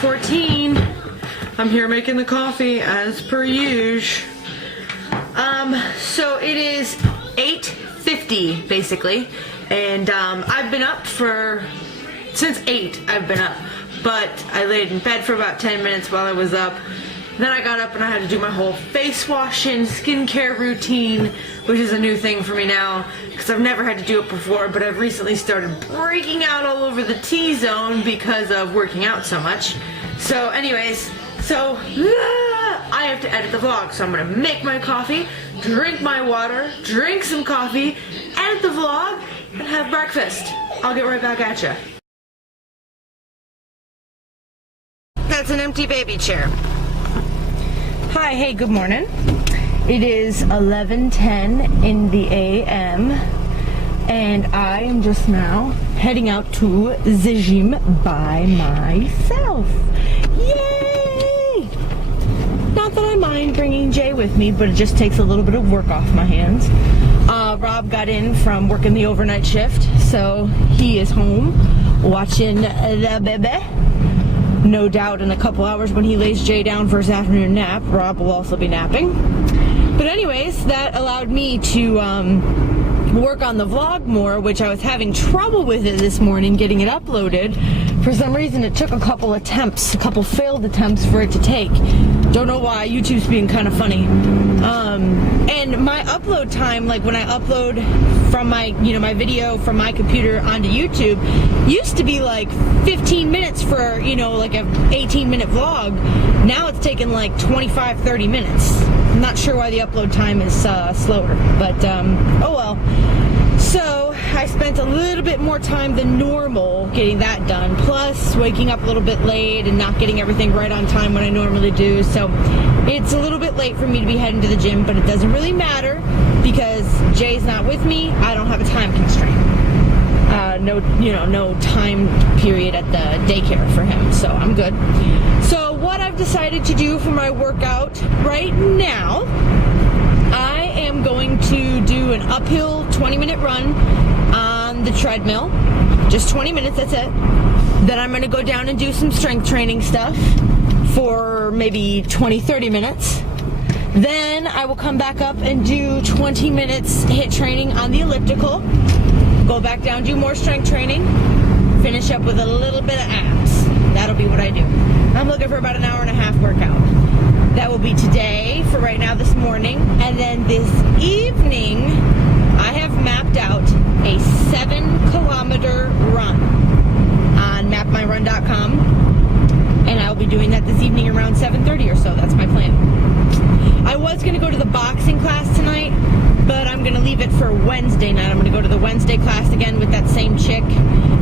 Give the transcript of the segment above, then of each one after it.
8:14. I'm here making the coffee as per usual. So it is 8:50 basically, and I've been up since 8. I've been up, but I laid in bed for about 10 minutes while I was up. Then I got up and I had to do my whole face washing, skincare routine, which is a new thing for me now because I've never had to do it before, but I've recently started breaking out all over the T-zone because of working out so much. So anyways, I have to edit the vlog, so I'm gonna make my coffee, drink my water, drink some coffee, edit the vlog, and have breakfast. I'll get right back at you. That's an empty baby chair. Hi, hey, good morning. It is 11:10 in the a.m. and I am just now heading out to the gym by myself. Yay! Not that I mind bringing Jay with me, but it just takes a little bit of work off my hands. Rob got in from working the overnight shift, so he is home watching the baby. No doubt in a couple hours when he lays Jay down for his afternoon nap, Rob will also be napping. But anyways, that allowed me to work on the vlog more, which I was having trouble with it this morning, getting it uploaded. For some reason it took a couple failed attempts for it to take. Don't know why, YouTube's being kind of funny. And my upload time, like when I upload from my video from my computer onto YouTube, used to be like 15 minutes for, like a 18-minute vlog. Now it's taking like 25-30 minutes. I'm not sure why the upload time is slower, but oh well. So I spent a little bit more time than normal getting that done, plus waking up a little bit late and not getting everything right on time when I normally do. So it's a little bit late for me to be heading to the gym, but it doesn't really matter because Jay's not with me. I don't have a time constraint. No time period at the daycare for him, so I'm good. So what I've decided to do for my workout right now, I am going to do an uphill 20-minute run on the treadmill. Just 20 minutes, that's it. Then I'm going to go down and do some strength training stuff for maybe 20-30 minutes. Then I will come back up and do 20 minutes HIIT training on the elliptical. Go back down, do more strength training. Finish up with a little bit of abs. That'll be what I do. I'm looking for about an hour and a half workout. That will be today, for right now, this morning. And then this evening, I have mapped out a 7-kilometer run on mapmyrun.com. And I'll be doing that this evening around 7:30 or so. That's my plan. I was going to go to the boxing class tonight, but I'm going to leave it for Wednesday night. I'm going to go to the Wednesday class again with that same chick,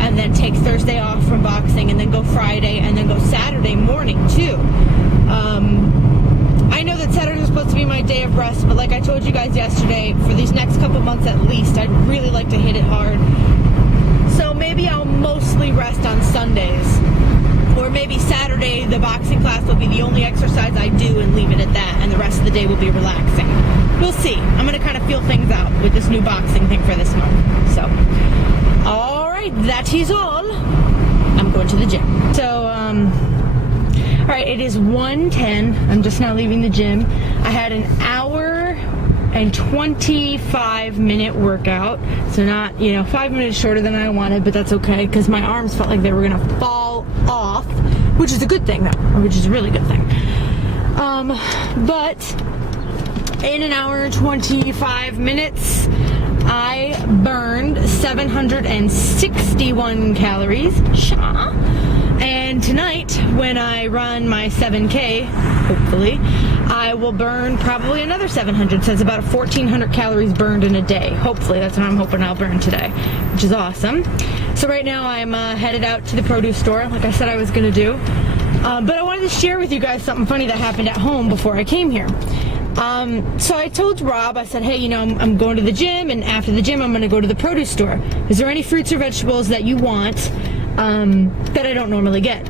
and then take Thursday off from boxing, and then go Friday, and then go Saturday morning, too. I know that Saturday is supposed to be my day of rest, but like I told you guys yesterday, for these next couple months at least, I'd really like to hit it hard. So maybe I'll mostly rest on Sundays. Or maybe Saturday, the boxing class will be the only exercise I do and leave it at that, and the rest of the day will be relaxing. We'll see. I'm going to kind of feel things out with this new boxing thing for this month. So, alright, that is all. I'm going to the gym. So, alright, it is 1:10. I'm just now leaving the gym. I had an hour and 25-minute workout. So not, 5 minutes shorter than I wanted, but that's okay, because my arms felt like they were going to fall off, which is a good thing, though, which is a really good thing. But in an hour and 25 minutes, I burned 761 calories. And tonight, when I run my 7K, hopefully, I will burn probably another 700. So it's about 1,400 calories burned in a day. Hopefully, that's what I'm hoping I'll burn today, which is awesome. So right now, I'm headed out to the produce store, like I said I was going to do. But I wanted to share with you guys something funny that happened at home before I came here. So I told Rob, I said, hey, I'm going to the gym, and after the gym, I'm going to go to the produce store. Is there any fruits or vegetables that you want that I don't normally get?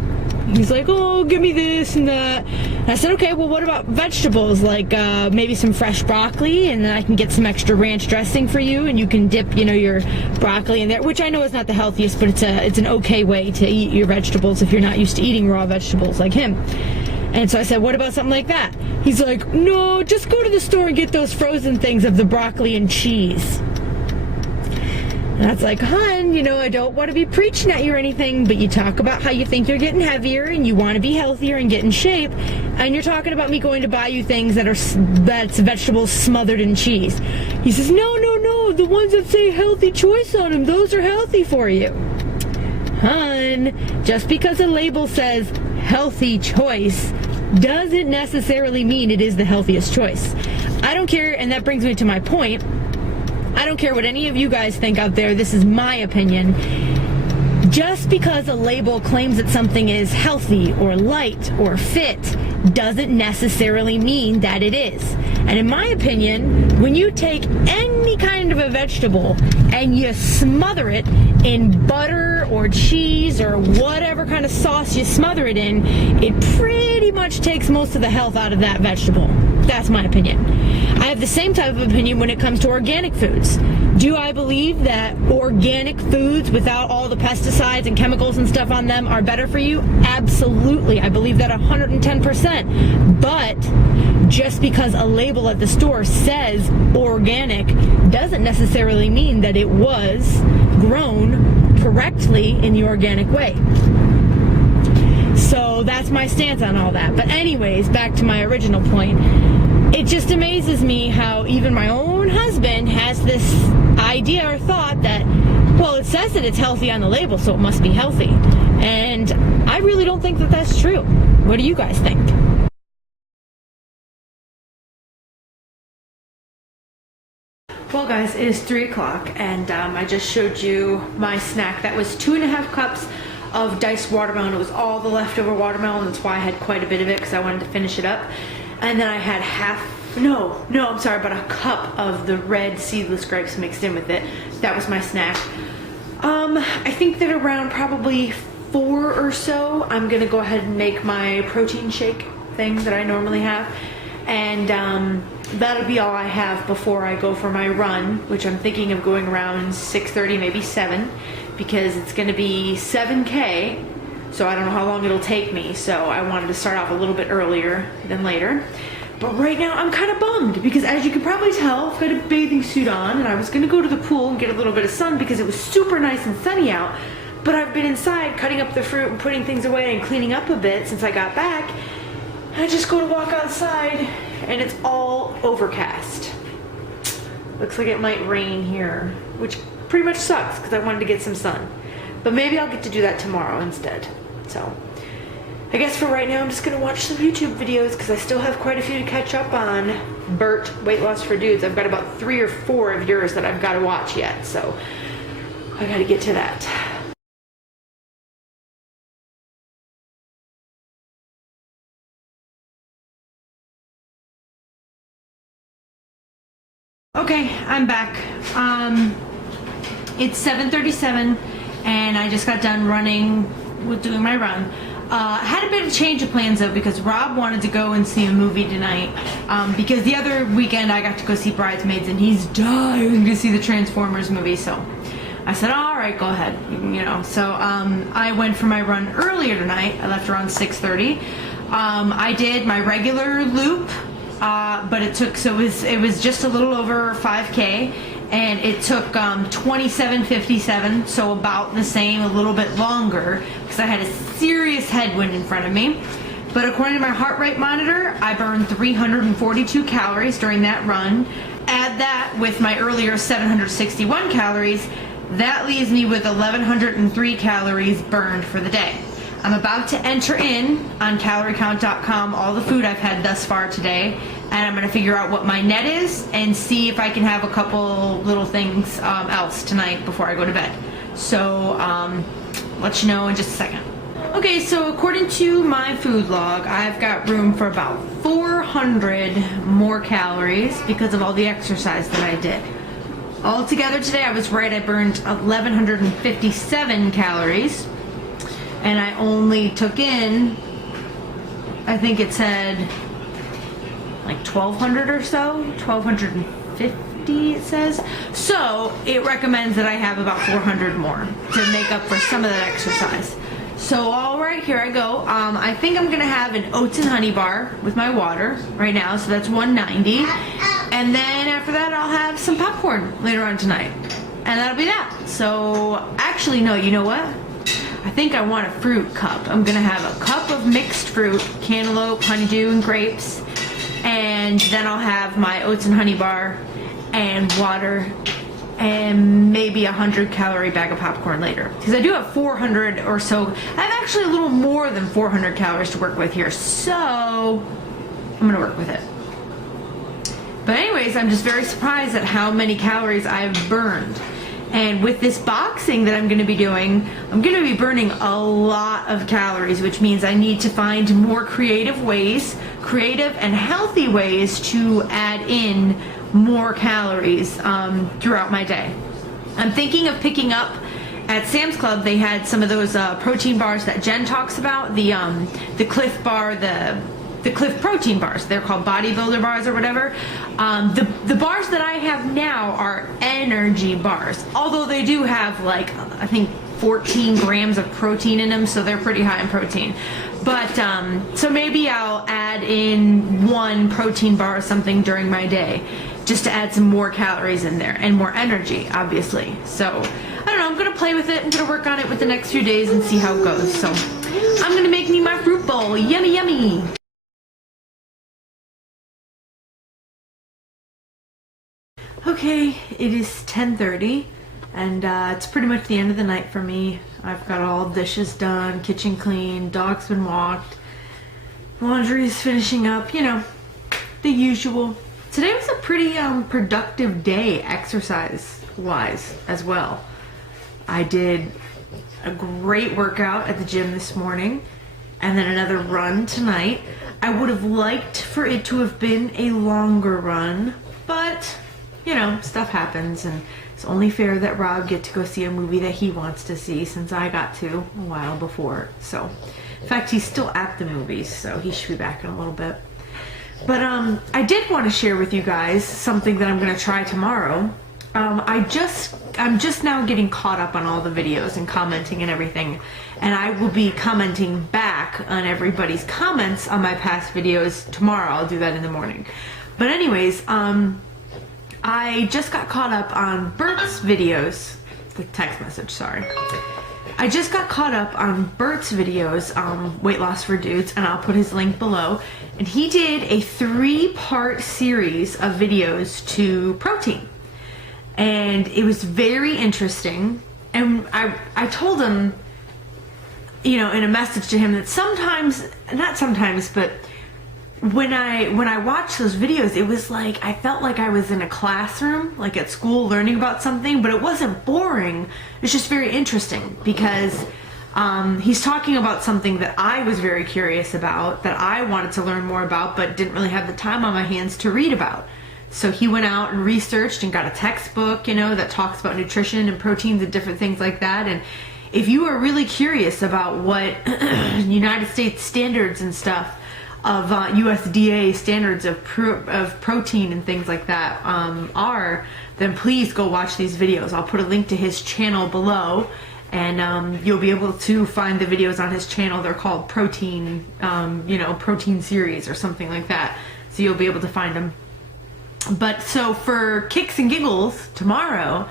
He's like, oh, give me this and that. And I said, okay, well, what about vegetables? Like maybe some fresh broccoli, and then I can get some extra ranch dressing for you, and you can dip, your broccoli in there, which I know is not the healthiest, but it's an okay way to eat your vegetables if you're not used to eating raw vegetables like him. And so I said, what about something like that? He's like, no, just go to the store and get those frozen things of the broccoli and cheese. And I was like, hon, I don't want to be preaching at you or anything, but you talk about how you think you're getting heavier and you want to be healthier and get in shape, and you're talking about me going to buy you things that's vegetables smothered in cheese. He says, no, the ones that say healthy choice on them, those are healthy for you. Hon, just because a label says healthy choice doesn't necessarily mean it is the healthiest choice. I don't care, and that brings me to my point. I don't care what any of you guys think out there. This is my opinion. Just because a label claims that something is healthy or light or fit doesn't necessarily mean that it is. And in my opinion, when you take any kind of a vegetable and you smother it in butter or cheese or whatever kind of sauce you smother it in, it pretty much takes most of the health out of that vegetable. That's my opinion. I have the same type of opinion when it comes to organic foods. Do I believe that organic foods without all the pesticides and chemicals and stuff on them are better for you? Absolutely. I believe that 110%. But just because a label at the store says organic doesn't necessarily mean that it was grown correctly in the organic way. So that's my stance on all that. But anyways, back to my original point. It just amazes me how even my own husband has this idea or thought that, well, it says that it's healthy on the label, so it must be healthy. And I really don't think that that's true. What do you guys think? Well, guys, it is 3 o'clock, and I just showed you my snack. That was 2.5 cups of diced watermelon. It was all the leftover watermelon. That's why I had quite a bit of it, because I wanted to finish it up. And then I had about a cup of the red seedless grapes mixed in with it. That was my snack. I think that around probably 4 or so, I'm gonna go ahead and make my protein shake thing that I normally have. And that'll be all I have before I go for my run, which I'm thinking of going around 6:30, maybe 7, because it's gonna be 7K. So I don't know how long it'll take me, so I wanted to start off a little bit earlier than later. But right now I'm kind of bummed because, as you can probably tell, I've got a bathing suit on, and I was gonna go to the pool and get a little bit of sun because it was super nice and sunny out. But I've been inside cutting up the fruit and putting things away and cleaning up a bit since I got back. And I just go to walk outside and it's all overcast. Looks like it might rain here, which pretty much sucks because I wanted to get some sun. But maybe I'll get to do that tomorrow instead. So I guess for right now I'm just gonna watch some YouTube videos because I still have quite a few to catch up on. Bert, Weight Loss for Dudes. I've got about 3 or 4 of yours that I've got to watch yet, so I gotta get to that. Okay, I'm back. It's 7:37 and I just got done running with doing my run. Had a bit of change of plans though because Rob wanted to go and see a movie tonight because the other weekend I got to go see Bridesmaids and he's dying to see the Transformers movie, so I said, all right, go ahead, So I went for my run earlier tonight. I left around 6:30. I did my regular loop, but it was just a little over 5K. And it took 27:57, so about the same, a little bit longer, because I had a serious headwind in front of me. But according to my heart rate monitor, I burned 342 calories during that run. Add that with my earlier 761 calories, that leaves me with 1,103 calories burned for the day. I'm about to enter in on caloriecount.com all the food I've had thus far today, and I'm going to figure out what my net is and see if I can have a couple little things else tonight before I go to bed. So let you know in just a second. Okay, so according to my food log, I've got room for about 400 more calories because of all the exercise that I did. Altogether today, I was right, I burned 1,157 calories. and I only took in, I think it said like 1,200 or so, 1,250 it says. So it recommends that I have about 400 more to make up for some of that exercise. So all right, here I go. I think I'm gonna have an oats and honey bar with my water right now, so that's 190. And then after that, I'll have some popcorn later on tonight. And that'll be that. So actually, no, you know what? I think I want a fruit cup. I'm gonna have a cup of mixed fruit, cantaloupe, honeydew, and grapes. And then I'll have my oats and honey bar and water and maybe 100-calorie bag of popcorn later. Because I do have 400 or so. I have actually a little more than 400 calories to work with here. So I'm gonna work with it. But anyways, I'm just very surprised at how many calories I've burned. And with this boxing that I'm going to be doing, I'm going to be burning a lot of calories, which means I need to find more creative ways, creative and healthy ways to add in more calories throughout my day. I'm thinking of picking up at Sam's Club. They had some of those protein bars that Jen talks about, the Cliff Bar, the Cliff protein bars. They're called bodybuilder bars or whatever. The bars that I have now are energy bars, although they do have like, I think 14 grams of protein in them, so they're pretty high in protein. But so maybe I'll add in one protein bar or something during my day, just to add some more calories in there and more energy, obviously. So I don't know, I'm gonna play with it. I'm gonna work on it with the next few days and see how it goes. So I'm gonna make me my fruit bowl. Yummy, yummy. Okay, it is 10:30 and it's pretty much the end of the night for me. I've got all dishes done, kitchen clean, dog's been walked, laundry is finishing up, you know, the usual. Today was a pretty productive day exercise-wise as well. I did a great workout at the gym this morning and then another run tonight. I would have liked for it to have been a longer run, but you know, stuff happens, and it's only fair that Rob get to go see a movie that he wants to see, since I got to a while before. So, in fact, he's still at the movies, so he should be back in a little bit. But I did want to share with you guys something that I'm going to try tomorrow. I'm just now getting caught up on all the videos and commenting and everything, and I will be commenting back on everybody's comments on my past videos tomorrow. I'll do that in the morning. But anyways, I just got caught up on Bert's videos, the text message, sorry. I just got caught up on Bert's videos, Weight Loss for Dudes, and I'll put his link below. And he did a 3-part series of videos to protein. And it was very interesting. And I told him, you know, in a message to him that sometimes, not sometimes, but when I watched those videos, it was like I felt like I was in a classroom, like at school, learning about something, but it wasn't boring. It's just very interesting because he's talking about something that I was very curious about, that I wanted to learn more about, but didn't really have the time on my hands to read about. So he went out and researched and got a textbook, you know, that talks about nutrition and proteins and different things like that. And if you are really curious about what United States standards and stuff of USDA standards of protein and things like that are, then please go watch these videos. I'll put a link to his channel below, and you'll be able to find the videos on his channel. They're called Protein, you know, Protein Series or something like that. So you'll be able to find them. But so for kicks and giggles tomorrow,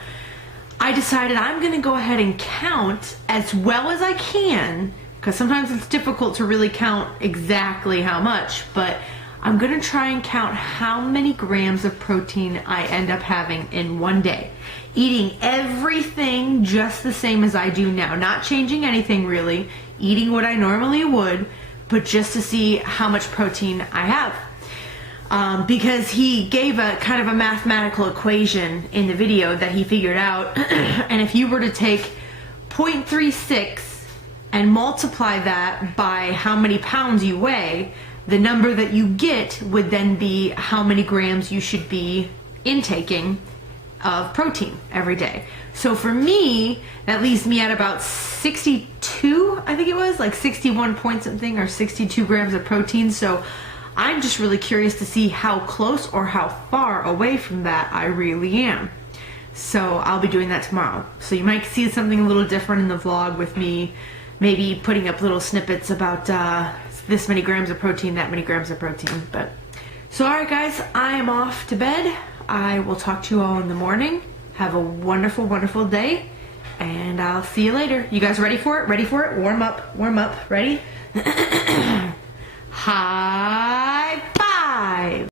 I decided I'm going to go ahead and count as well as I can, because sometimes it's difficult to really count exactly how much, but I'm going to try and count how many grams of protein I end up having in one day. Eating everything just the same as I do now, not changing anything really, eating what I normally would, but just to see how much protein I have. Because he gave a kind of a mathematical equation in the video that he figured out, and if you were to take 0.36 and multiply that by how many pounds you weigh, the number that you get would then be how many grams you should be intaking of protein every day. So for me, that leaves me at about 62 I think it was, like 61 point something or 62 grams of protein. So I'm just really curious to see how close or how far away from that I really am. So I'll be doing that tomorrow. So you might see something a little different in the vlog with me maybe putting up little snippets about this many grams of protein, that many grams of protein. But so alright guys, I am off to bed. I will talk to you all in the morning. Have a wonderful, wonderful day. And I'll see you later. You guys ready for it? Ready for it? Warm up, ready? Hi.